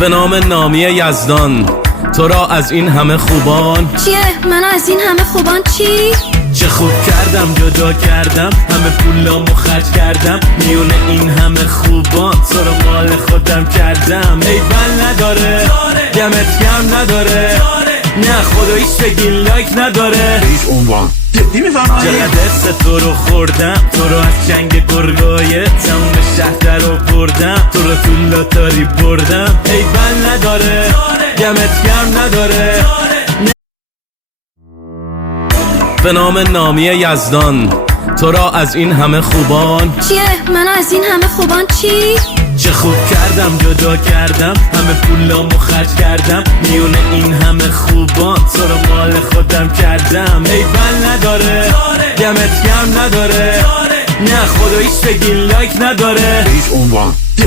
به نام نامی یزدان تو را از این همه خوبان. چیه؟ من از این همه خوبان چی؟ چه خوب کردم جدا کردم، همه پولامو خرج کردم، میونه این همه خوبان تو رو مال خودم کردم. ای بل نداره دمت گرم نداره، نه خداییش بگی لایک نداره. هیچ عنوان جدی میفرمایی؟ چقدر حس تو رو خوردم، تو رو از چنگ گرگای تموم شهر در آوردم، تو رو تو لاتاری بردم. ای بل نداره دمت گرم نداره. به نام نامی یزدان تو را از این همه خوبان. چیه؟ من از این همه خوبان چی؟ چه خوب کردم جدا کردم، همه پولامو خرج کردم، میونه این همه خوبان تو رو مال خودم کردم. ای بل نداره دمت گرم نداره، نه خداییش بگی لایک نداره. هیچ عنوان